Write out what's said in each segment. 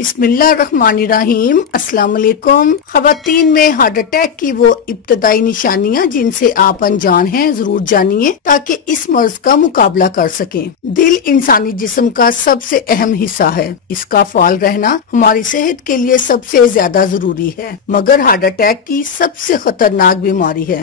बिस्मिल्लाहिर्रहमानिर्रहीम। अस्सलाम वालेकुम। ख़वातीन में हार्ट अटैक की वो इब्तदाई निशानियां जिनसे आप अनजान हैं, जरूर जानिए ताकि इस मर्ज का मुकाबला कर सकें। दिल इंसानी जिस्म का सबसे अहम हिस्सा है। इसका फाल रहना हमारी सेहत के लिए सबसे ज्यादा जरूरी है, मगर हार्ट अटैक की सबसे खतरनाक बीमारी है।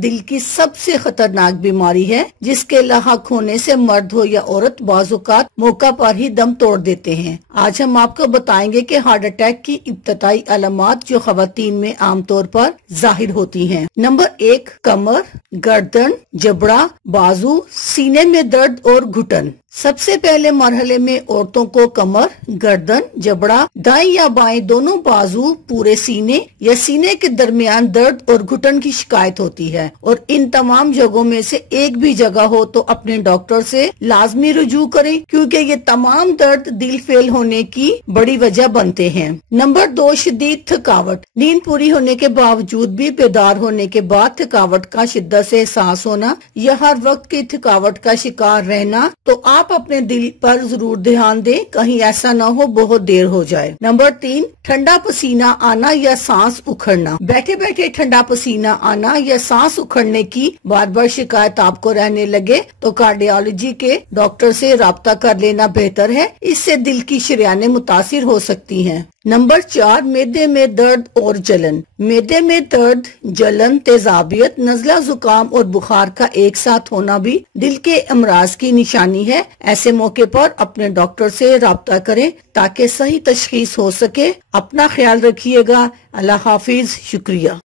दिल की सबसे खतरनाक बीमारी है जिसके लाहक होने से मर्द हो या औरत बाज़-औक़ात मौका पर ही दम तोड़ देते हैं। आज हम आपको बताएंगे कि हार्ट अटैक की इब्तदाई अलामात जो ख़वातीन में आमतौर पर जाहिर होती हैं। नंबर 1, कमर, गर्दन, जबड़ा, बाजू, सीने में दर्द और घुटन। सबसे पहले मरहले में औरतों को कमर, गर्दन, जबड़ा, दाएं या बाएं दोनों बाजू, पूरे सीने या सीने के दरमियान दर्द और घुटन की शिकायत होती है और इन तमाम जगहों में से एक भी जगह हो तो अपने डॉक्टर से लाजमी रुजू करें, क्योंकि ये तमाम दर्द दिल फेल होने की बड़ी वजह बनते हैं। नंबर 2, शदीद थकावट। नींद पूरी होने के बावजूद भी बेदार होने के बाद थकावट का शिद्दत से एहसास होना या हर वक्त की थकावट का शिकार रहना, तो आप अपने दिल पर जरूर ध्यान दें, कहीं ऐसा ना हो बहुत देर हो जाए। नंबर 3, ठंडा पसीना आना या सांस उखड़ना। बैठे बैठे ठंडा पसीना आना या सांस उखड़ने की बार बार शिकायत आपको रहने लगे तो कार्डियोलॉजी के डॉक्टर से राब्ता कर लेना बेहतर है, इससे दिल की शरियानें मुतासिर हो सकती हैं। नंबर 4, मैदे में दर्द और जलन। मैदे में दर्द, जलन, तेजाबियत, नज़ला, जुकाम और बुखार का एक साथ होना भी दिल के अमराज की निशानी है। ऐसे मौके पर अपने डॉक्टर से राब्ता करें ताकि सही तशखीस हो सके। अपना ख्याल रखिएगा। अल्लाह हाफिज। शुक्रिया।